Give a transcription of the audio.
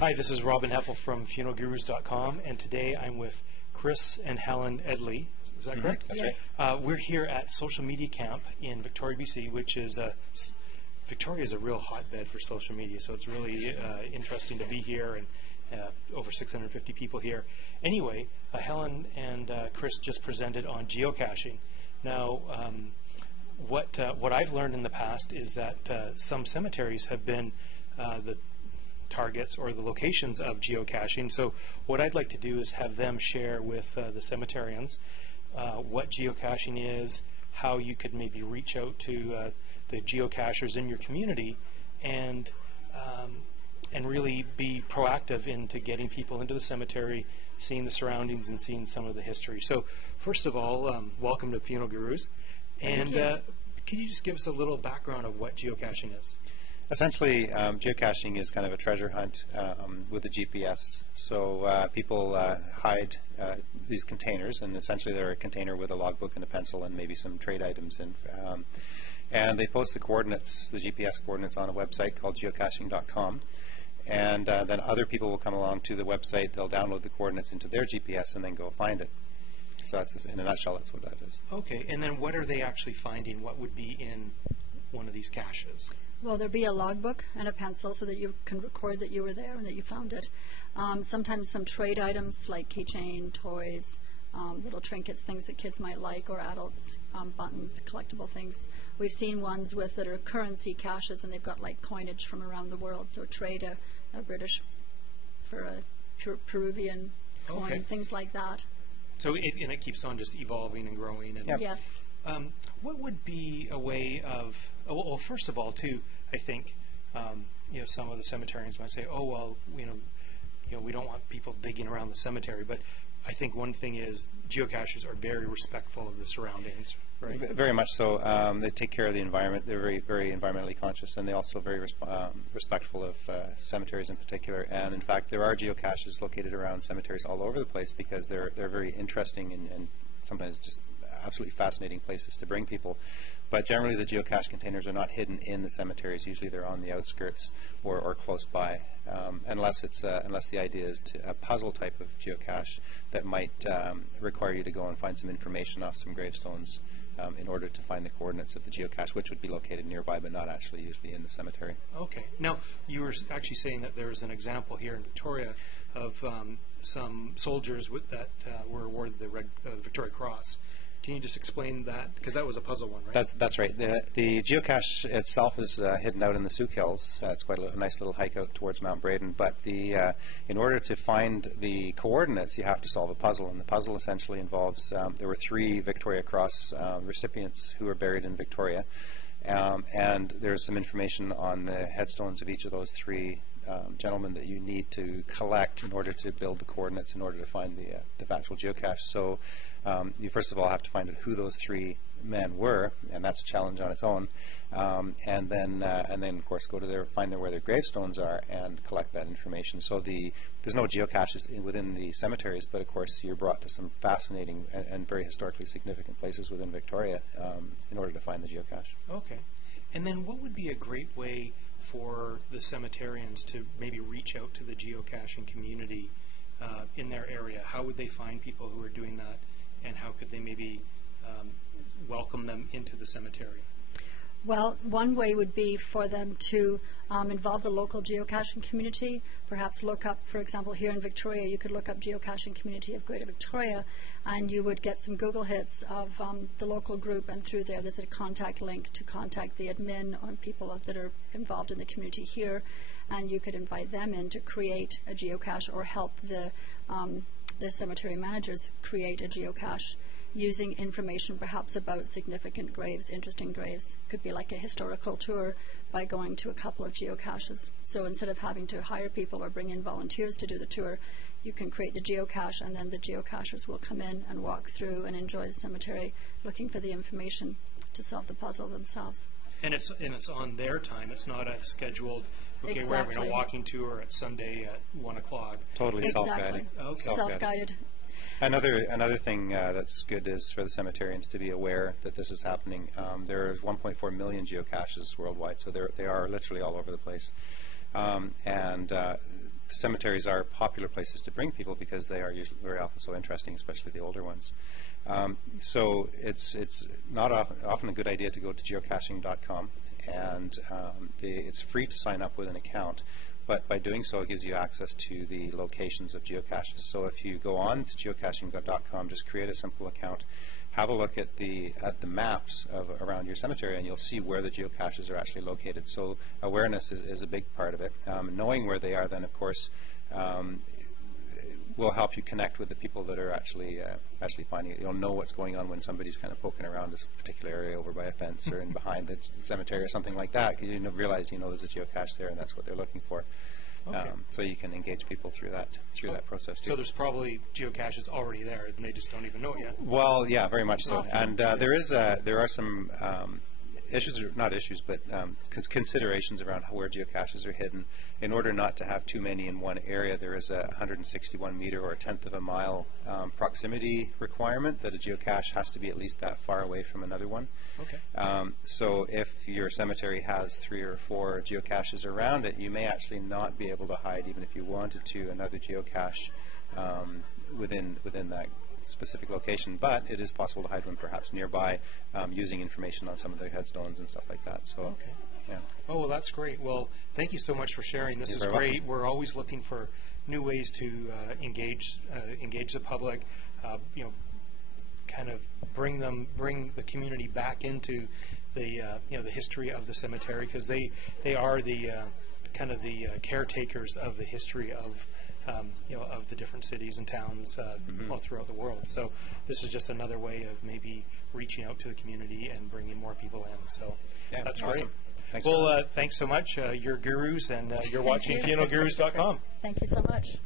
Hi, this is Robin Heppel from funeralgurus.com, and today I'm with Chris and Helen Edley. Is that correct? That's Yes. right. We're here at Social Media Camp in Victoria, BC, which is Victoria is a real hotbed for social media, so it's really interesting to be here, and over 650 people here. Anyway, Helen and Chris just presented on geocaching. Now, what I've learned in the past is that some cemeteries have been the targets or the locations of geocaching. So what I'd like to do is have them share with the cemeterians what geocaching is, how you could maybe reach out to the geocachers in your community, and really be proactive into getting people into the cemetery, seeing the surroundings, and seeing some of the history. So first of all, welcome to Funeral Gurus. And can you just give us a little background of what geocaching is? Essentially, geocaching is kind of a treasure hunt with a GPS. So people hide these containers, and essentially they're a container with a logbook and a pencil and maybe some trade items in. And they post the coordinates, the GPS coordinates, on a website called geocaching.com. And then other people will come along to the website, they'll download the coordinates into their GPS and then go find it. So that's, in a nutshell, that's what that is. Okay, and then what are they actually finding? What would be in one of these caches? Well, there'll be a logbook and a pencil so that you can record that you were there and that you found it. Sometimes some trade items like keychain, toys, little trinkets, things that kids might like, or adults, buttons, collectible things. We've seen ones that are currency caches, and they've got like coinage from around the world. So trade a British for a Peruvian coin, Okay. things like that. So it keeps on just evolving and growing. And Yep. Yes. what would be a way of, well, first of all, too, I think, some of the cemeterians might say, oh, well, we don't want people digging around the cemetery. But I think one thing is geocachers are very respectful of the surroundings, right? Very much so. They take care of the environment. They're very, very environmentally conscious, and they're also very respectful of cemeteries in particular. And in fact, there are geocaches located around cemeteries all over the place because they're very interesting and sometimes just absolutely fascinating places to bring people. But generally, the geocache containers are not hidden in the cemeteries. Usually, they're on the outskirts or close by, unless the idea is a puzzle type of geocache that might require you to go and find some information off some gravestones in order to find the coordinates of the geocache, which would be located nearby, but not actually usually in the cemetery. Okay. Now, you were actually saying that there was an example here in Victoria of some soldiers that were awarded the Victoria Cross. Can you just explain that? Because that was a puzzle one, right? That's right. The geocache itself is hidden out in the Souk Hills. It's quite a nice little hike out towards Mount Braden. But in order to find the coordinates, you have to solve a puzzle. And the puzzle essentially involves, there were 3 Victoria Cross recipients who were buried in Victoria. And there's some information on the headstones of each of those 3 gentlemen that you need to collect in order to build the coordinates, in order to find the actual geocache. So you first of all have to find out who those 3 men were, and that's a challenge on its own. And then of course go to find where their gravestones are and collect that information. So there's no geocaches within the cemeteries, but of course you're brought to some fascinating and very historically significant places within Victoria in order to find the geocache. Okay. And then what would be a great way for the cemeterians to maybe reach out to the geocaching community in their area? How would they find people who are doing that, and how could they maybe welcome them into the cemetery? Well, one way would be for them to involve the local geocaching community. Perhaps look up, for example, here in Victoria, you could look up geocaching community of Greater Victoria, and you would get some Google hits of the local group, and through there's a contact link to contact the admin or people that are involved in the community here, and you could invite them in to create a geocache or help the cemetery managers create a geocache using information perhaps about significant graves, interesting graves. Could be like a historical tour by going to a couple of geocaches. So instead of having to hire people or bring in volunteers to do the tour, you can create the geocache, and then the geocachers will come in and walk through and enjoy the cemetery, looking for the information to solve the puzzle themselves. And it's on their time. It's not a scheduled, okay, we're having a walking tour at Sunday at 1 o'clock. Totally Exactly. self-guided. Okay. Self-guided. Another thing that's good is for the cemeterians to be aware that this is happening. There are 1.4 million geocaches worldwide, so they are literally all over the place. And the cemeteries are popular places to bring people because they are usually very often so interesting, especially the older ones. So it's not often a good idea to go to geocaching.com, and it's free to sign up with an account. But by doing so, it gives you access to the locations of geocaches. So if you go on to geocaching.com, just create a simple account, have a look at the maps of around your cemetery, and you'll see where the geocaches are actually located. So awareness is a big part of it. Knowing where they are, then of course, will help you connect with the people that are actually finding it. You'll know what's going on when somebody's kind of poking around this particular area over by a fence or in behind the cemetery or something like that, because you realize there's a geocache there and that's what they're looking for. Okay. So you can engage people through that process too. So there's probably geocaches already there and they just don't even know it yet. Well, yeah, very much so. And there are some issues, not issues, but considerations around where geocaches are hidden. In order not to have too many in one area, there is a 161 meter or a tenth of a mile proximity requirement that a geocache has to be at least that far away from another one. Okay. So if your cemetery has 3 or 4 geocaches around it, you may actually not be able to hide, even if you wanted to, another geocache within that specific location, but it is possible to hide one perhaps nearby using information on some of the headstones and stuff like that. So, okay. Yeah. Oh, well, that's great. Well, thank you so much for sharing. This is You're great. welcome. We're always looking for new ways to engage the public. Kind of bring the community back into the the history of the cemetery, because they are the kind of the caretakers of the history of of the different cities and towns all throughout the world. So this is just another way of maybe reaching out to the community and bringing more people in. So that's awesome. great. Thanks Well, thanks so much. You're gurus, and you're watching FuneralGurus.com. Thank you so much.